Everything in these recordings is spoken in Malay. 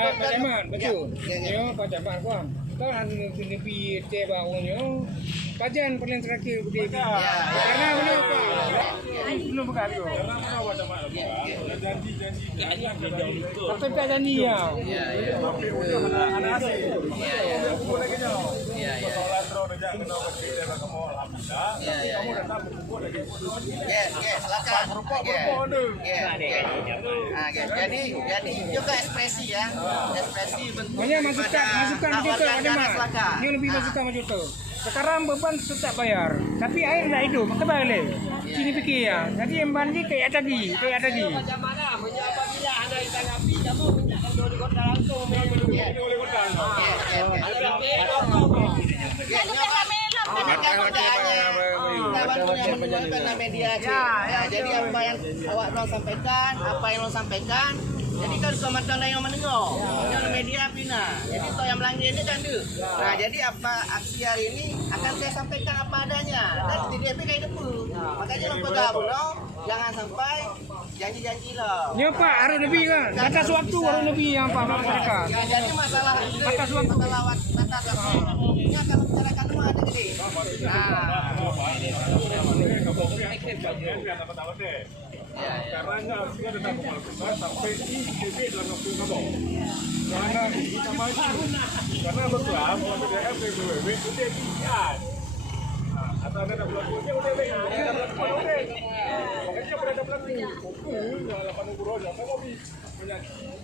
Pak Jaman, betul. Ya, Pak Jaman kuam. Kan nepi tiba onyo. Kajian paling terakhir di karena mana Pak? Belum buka tu. Karena mana Pak Jaman? Janji. Tapi tak janji ya. Tapi udah ada hasil. Boleh ke jauh. Soalan terus aja kena kecil dan kamu alhamdulillah. Kamu datang berkumpul lagi. Silakan. Jadi juga ekspresi ya. Ekspresi bentuk. Banyak masukan begitu ada mas. Ini lebih masukan macam tu. Sekarang beban tetap bayar, tapi air dah hidup, maka bayar. Sini fikir ya. Jadi yang bandi kayak tadi. Macam mana? Apabila anda ditanggapi, kamu minyak oleh kota langsung. Oleh kota. Jadi apa yang awak lo sampaikan, jadi kan suamatan yang mendengar, yang media pina. Jadi to yang melanggar ini kan tu. Nah, jadi apa aksi hari ini akan saya sampaikan apa adanya. Dan tidak apa kayak depu. Makanya lo pegang lo, jangan sampai janji-janji lo. Ya Pak, harus lebih kan. Batas waktu harus lebih yang Pak masyarakat. Jadi masalah Batas waktu. Ini akan membicarakan semua ada gede. Karena harusnya datang ke Malpesa sampai ITB dalam waktu yang sama. Karena kita maju. Karena betul, kalau PDF PBB itu dia pilihan. Atau ada bulan punya udah deh, ada bulan punya udah. Makanya pada ada bulan punya. Dalam panu buron, apa mau bi? Banyak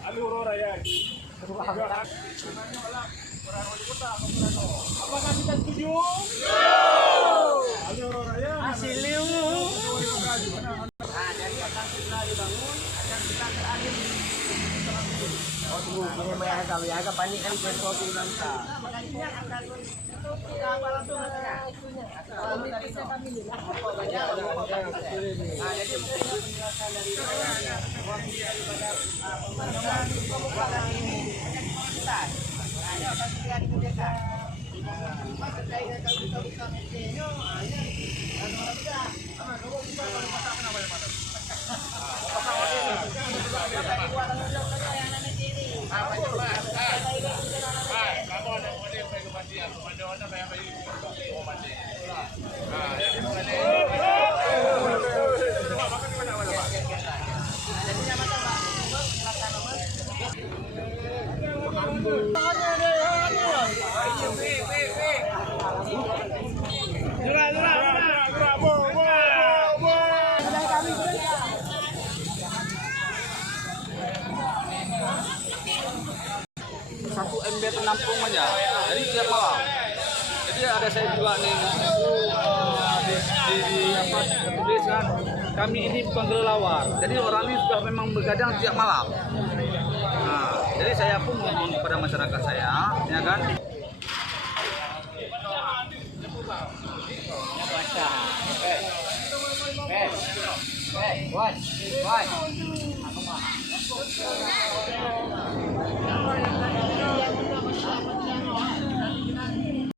alur raya. Apakah kita setuju? Alur raya. Hasil Jadi akan segera dibangun, akan kita terakhir. Tunggu bayar agak panik kali sesuatu nanti. Makanya akan apa langsung katanya. Jadi mungkin penjelasan dari daripada pembangunan kawasan ini kita akan segera dikerjakan. Terkait dengan kalau kita media, satu ember penampung aja, jadi tiap malam. Jadi ada saya juga nih di kan kami ini penggelawar. Jadi orang ini sudah memang bergadang tiap malam. Nah, jadi saya pun ngomong kepada masyarakat saya, ya kan. What?